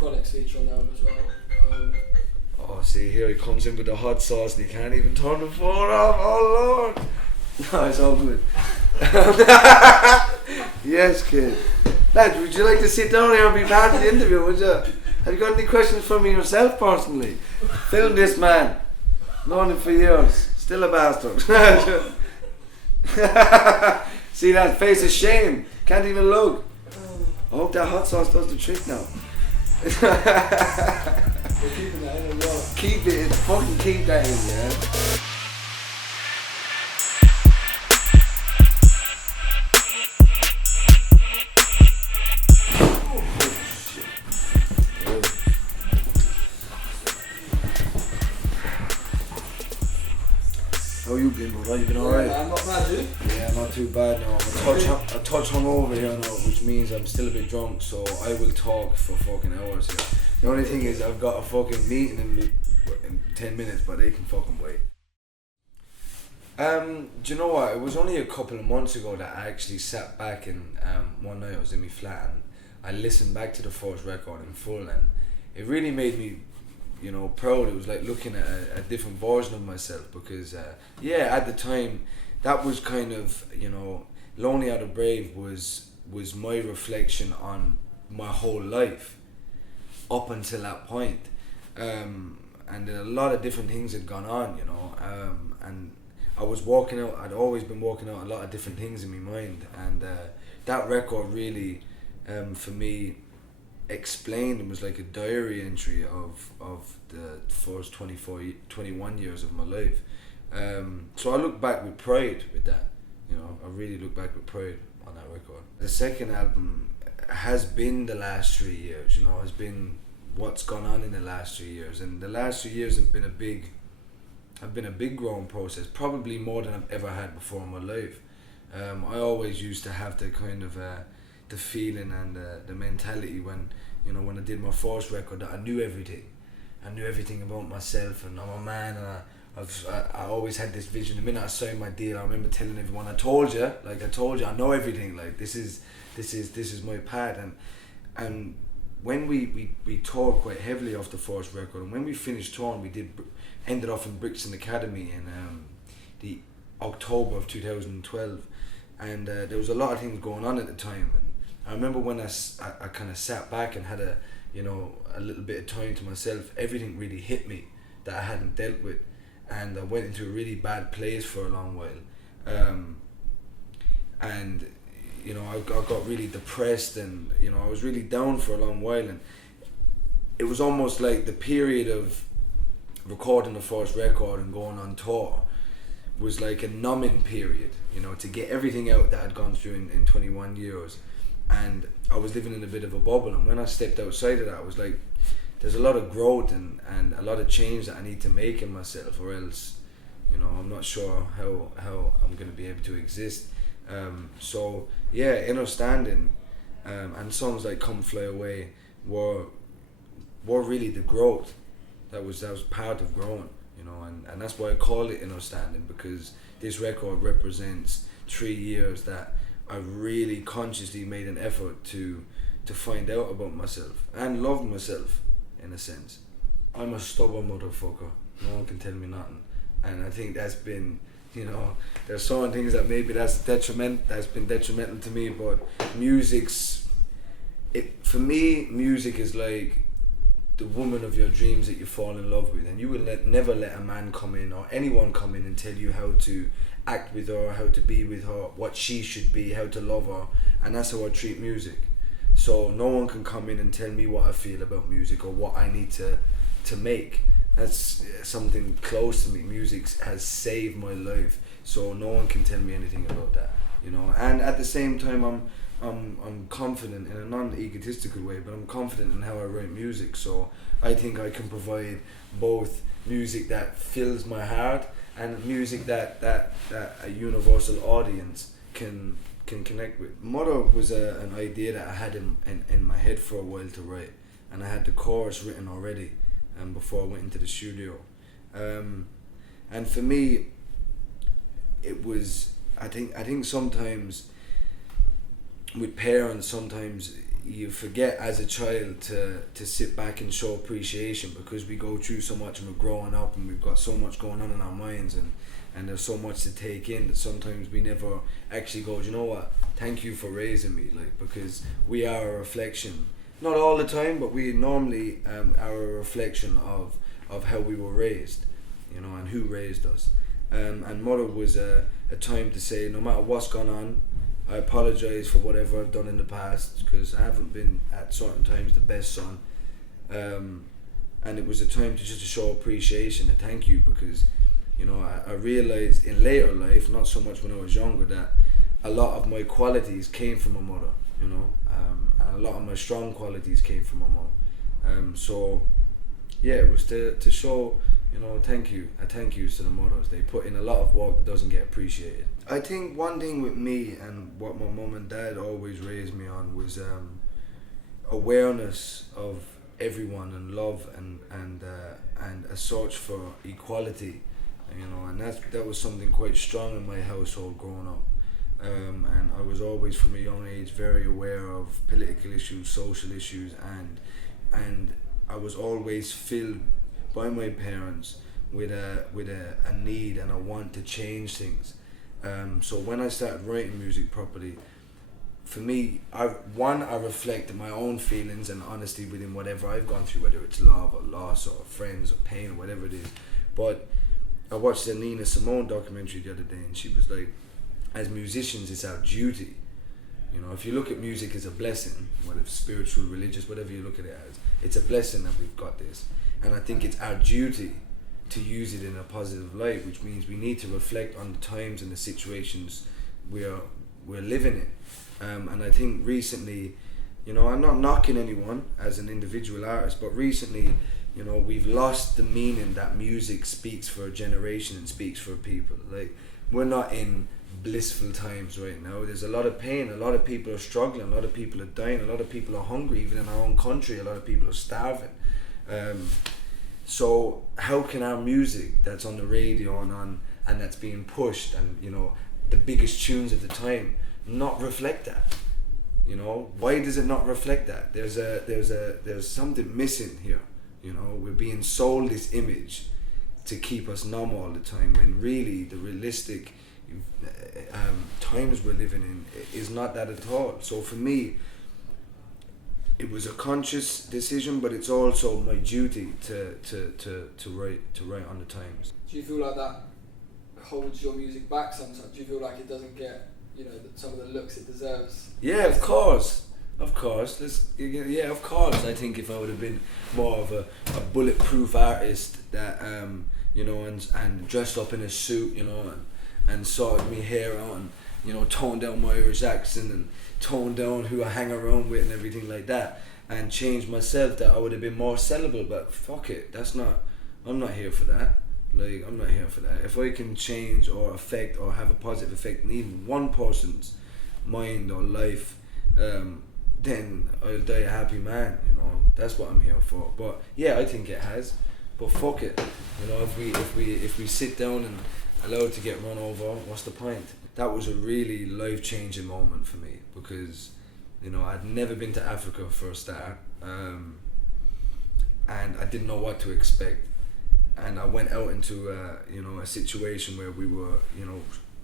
CHRONIXX feature on the album as well. Oh, see, here he comes in with the hot sauce and he can't even turn the phone off. Oh, Lord. No, it's all good. Yes, kid. Lad, would you like to sit down here and be part of the interview, would you? Have you got any questions for me yourself personally? Film this man. Known him for years. Still a bastard. See that face of shame. Can't even look. I hope that hot sauce does the trick now. We're keeping that in as well. Keep it, fucking keep that in, yeah. How you been, brother? You been alright? I'm not bad, dude. Yeah, not too bad now. I'm a touch hungover here now, which means I'm still a bit drunk, so I will talk for fucking hours here. The only thing is I've got a fucking meeting in 10 minutes, but they can fucking wait. Do you know what? It was only a couple of months ago that I actually sat back and one night I was in my flat and I listened back to the first record in full, and it really made me, you know, proud. It was like looking at a different version of myself, because yeah, at the time that was kind of, you know, Lonely Out of Brave was my reflection on my whole life up until that point, and a lot of different things had gone on, you know, and I was walking out. I'd always been walking out a lot of different things in my mind, and that record really, for me, explained and was like a diary entry of the first 21 years of my life. So I look back with pride with that, you know. I really look back with pride on that record. The second album has been the last 3 years, you know, has been what's gone on in the last 3 years, and the last 3 years have been a big growing process, probably more than I've ever had before in my life. I always used to have the kind of the feeling and the mentality when, you know, when I did my first record, that I knew everything. I knew everything about myself, and I'm a man, and I always had this vision. The minute I signed my deal, I remember telling everyone, I told you, I know everything, like this is my path. And when we toured quite heavily off the first record, and when we finished touring, we ended off in Brixton Academy in the October of 2012, and there was a lot of things going on at the time. And I remember when I kind of sat back and had a little bit of time to myself, everything really hit me that I hadn't dealt with, and I went into a really bad place for a long while, and you know, I got really depressed, and you know, I was really down for a long while, and it was almost like the period of recording the first record and going on tour was like a numbing period, you know, to get everything out that I'd gone through in 21 years. And I was living in a bit of a bubble, and when I stepped outside of that, I was like, there's a lot of growth and a lot of change that I need to make in myself, or else, you know, I'm not sure how I'm going to be able to exist. So yeah, Innerstanding and songs like Come Fly Away were really the growth that was part of growing, you know, and that's why I call it Innerstanding, because this record represents 3 years that I really consciously made an effort to find out about myself and love myself, in a sense. I'm a stubborn motherfucker. No one can tell me nothing, and I think that's been, you know, there's certain things that maybe that's been detrimental to me, but for me, music is like the woman of your dreams that you fall in love with, and you will never let a man come in or anyone come in and tell you how to act with her, how to be with her, what she should be, how to love her, and that's how I treat music. So no one can come in and tell me what I feel about music or what I need to make. That's something close to me. Music has saved my life, so no one can tell me anything about that, you know. And at the same time, I'm confident in a non-egotistical way, but I'm confident in how I write music. So I think I can provide both music that fills my heart and music that a universal audience can connect with. Mother was an idea that I had in my head for a while to write, and I had the chorus written already before I went into the studio. And for me, it was, I think sometimes with parents, sometimes you forget as a child to sit back and show appreciation, because we go through so much and we're growing up and we've got so much going on in our minds, and there's so much to take in that sometimes we never actually go, you know what, thank you for raising me, like, because we are a reflection, not all the time, but we normally are a reflection of how we were raised, you know, and who raised us. And mother was a time to say, no matter what's gone on, I apologise for whatever I've done in the past, because I haven't been at certain times the best son. And it was a time to just to show appreciation, a thank you, because, you know, I realised in later life, not so much when I was younger, that a lot of my qualities came from my mother, you know, and a lot of my strong qualities came from my mom. So yeah, it was to show, you know, a thank yous to the mothers. They put in a lot of work that doesn't get appreciated. I think one thing with me and what my mum and dad always raised me on was awareness of everyone and love and a search for equality, you know, and that was something quite strong in my household growing up. And I was always from a young age very aware of political issues, social issues, and I was always filled by my parents with a need and a want to change things. So when I started writing music properly, for me, I reflected my own feelings and honesty within whatever I've gone through, whether it's love or loss or friends or pain or whatever it is. But I watched the Nina Simone documentary the other day, and she was like, as musicians, it's our duty. You know, if you look at music as a blessing, whether it's spiritual, religious, whatever you look at it as, it's a blessing that we've got this. And I think it's our duty to use it in a positive light, which means we need to reflect on the times and the situations we're living in. And I think recently, you know, I'm not knocking anyone as an individual artist, but recently, you know, we've lost the meaning that music speaks for a generation and speaks for people. Like, we're not in blissful times right now. There's a lot of pain, a lot of people are struggling, a lot of people are dying, a lot of people are hungry, even in our own country, a lot of people are starving. So how can our music that's on the radio and that's being pushed, and, you know, the biggest tunes of the time, not reflect that? You know, why does it not reflect that? There's something missing here. You know, we're being sold this image to keep us numb all the time, when really the realistic times we're living in is not that at all. So for me, it was a conscious decision, but it's also my duty to write on the times. Do you feel like that holds your music back sometimes? Do you feel like it doesn't get, you know, some of the looks it deserves? Yeah, of course. Of course. Yeah, of course. I think if I would have been more of a bulletproof artist that, you know, and dressed up in a suit, you know, and sorted me hair out and, you know, toned down my Irish accent and toned down who I hang around with and everything like that, and changed myself, that I would have been more sellable. But fuck it, I'm not here for that. Like, I'm not here for that. If I can change or affect or have a positive effect in even one person's mind or life, then I'll die a happy man, you know. That's what I'm here for. But yeah, I think it has. But fuck it, you know, if we sit down and allow it to get run over, what's the point? That was a really life-changing moment for me, because, you know, I'd never been to Africa for a start, and I didn't know what to expect. And I went out into a situation where we were, you know,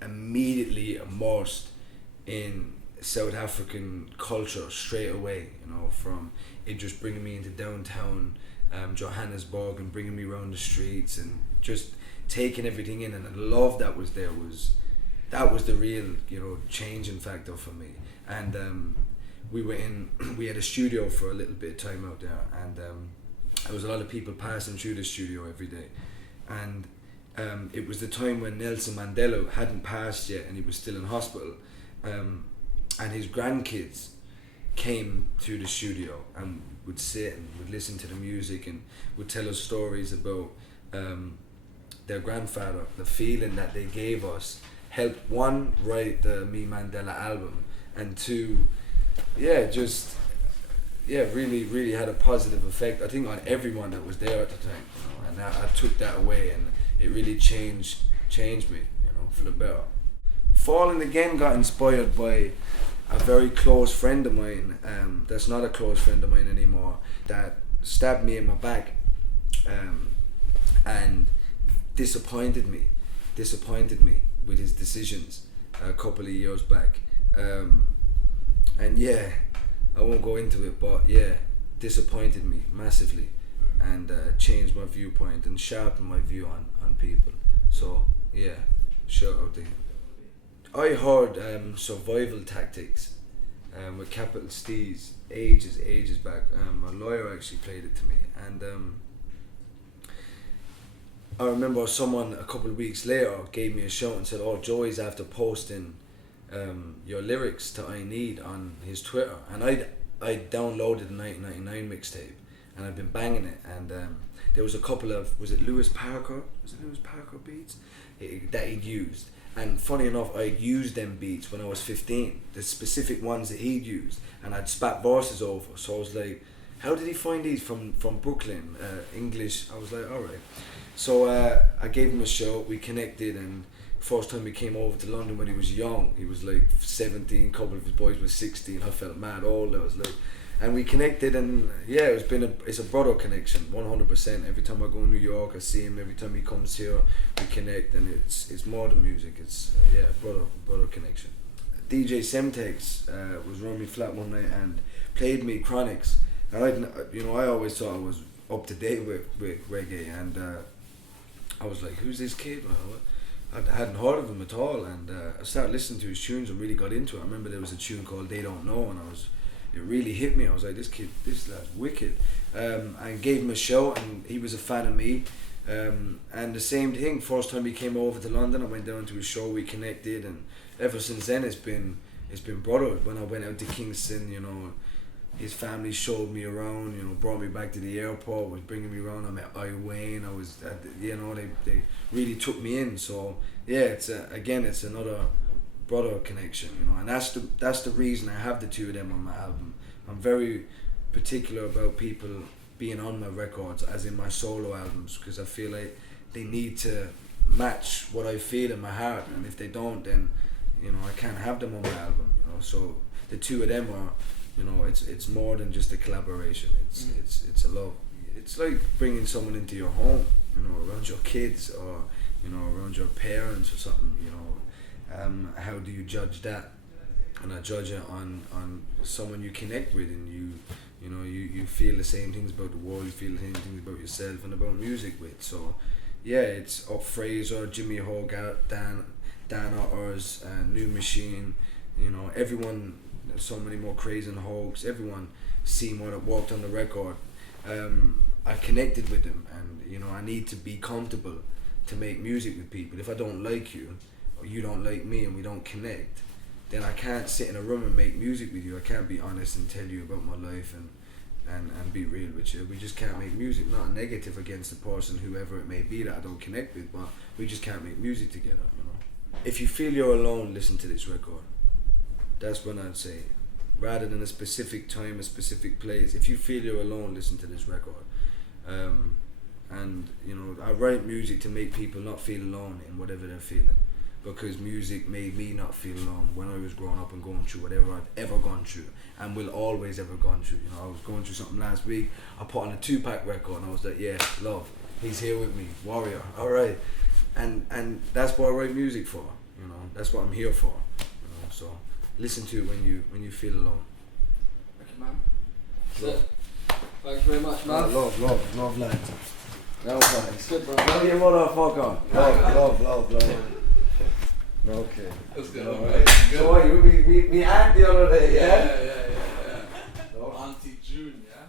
immediately immersed in South African culture straight away, you know, from Idris bringing me into downtown Johannesburg and bringing me around the streets and just taking everything in, and the love that was there was the real, you know, changing factor for me. And we had a studio for a little bit of time out there, and there was a lot of people passing through the studio every day, and it was the time when Nelson Mandela hadn't passed yet and he was still in hospital, and his grandkids came through the studio and would sit and would listen to the music and would tell us stories about their grandfather. The feeling that they gave us helped, one, write the Me Mandela album, and two, really had a positive effect, I think, on everyone that was there at the time, you know. And I took that away, and it really changed me, you know, for the better. Falling Again got inspired by a very close friend of mine, that's not a close friend of mine anymore, that stabbed me in my back, and disappointed me with his decisions a couple of years back. And yeah, I won't go into it, but yeah, disappointed me massively, and changed my viewpoint and sharpened my view on people. So yeah, shout out to him. I heard Survival Tactics with capital C's ages back. My lawyer actually played it to me, and I remember someone a couple of weeks later gave me a shout and said, "Oh, Joey's after posting your lyrics to I Need on his Twitter," and I downloaded the 1999 mixtape, and I've been banging it, and there was a couple of, was it Lewis Parker beats that he'd used, and funny enough, I'd used them beats when I was 15, the specific ones that he'd used, and I'd spat verses over, so I was like, how did he find these from Brooklyn, English? I was like, alright. So I gave him a show, we connected, and first time he came over to London when he was young, he was like 17, a couple of his boys were 16, I felt mad old, I was like, and we connected, and yeah, it's a brother connection, 100%. Every time I go to New York, I see him, every time he comes here, we connect, and it's more than music, it's yeah, brother connection. DJ Semtex was running me flat one night and played me CHRONIXX, and I always thought I was up to date with reggae, and I was like, who's this kid? I hadn't heard of him at all, and I started listening to his tunes and really got into it. I remember there was a tune called They Don't Know, and it really hit me. I was like, this lad's wicked. And gave him a show, and he was a fan of me. And the same thing, first time he came over to London, I went down to his show, we connected, and ever since then it's been brotherhood. When I went out to Kingston, his family showed me around, brought me back to the airport, was bringing me around. I met I Wayne. I was, they really took me in. So yeah, it's another brother connection, and that's the reason I have the two of them on my album. I'm very particular about people being on my records, as in my solo albums, because I feel like they need to match what I feel in my heart, and if they don't, then I can't have them on my album. So the two of them are. It's more than just a collaboration. It's a love. It's like bringing someone into your home, around your kids, or around your parents or something. How do you judge that? And I judge it on someone you connect with, and you feel the same things about the world, you feel the same things about yourself and about music with. So yeah, it's Up Fraser, Jimmy Hogarth, Dan Otters, New Machine. Everyone. There's so many more Crazy and Hoax. Everyone, Seymour that walked on the record. I connected with them, and I need to be comfortable to make music with people. If I don't like you, or you don't like me, and we don't connect, then I can't sit in a room and make music with you. I can't be honest and tell you about my life and be real with you. We just can't make music. Not a negative against the person, whoever it may be that I don't connect with, but we just can't make music together. If you feel you're alone, listen to this record. That's when I'd say, rather than a specific time, a specific place, if you feel you're alone, listen to this record. And I write music to make people not feel alone in whatever they're feeling, because music made me not feel alone when I was growing up and going through whatever I've ever gone through, and will always ever gone through. I was going through something last week. I put on a Tupac record, and I was like, yeah, love, he's here with me, warrior, all right. And that's what I write music for. That's what I'm here for. So. Listen to it when you feel alone. Thank you, man. Love. Thank you very much, man. Love, lads. That was nice. It's good, bro. Love you, motherfucker. Love. Okay. That's good. Alright. So what, we had the other day, yeah? Yeah. Auntie June, yeah?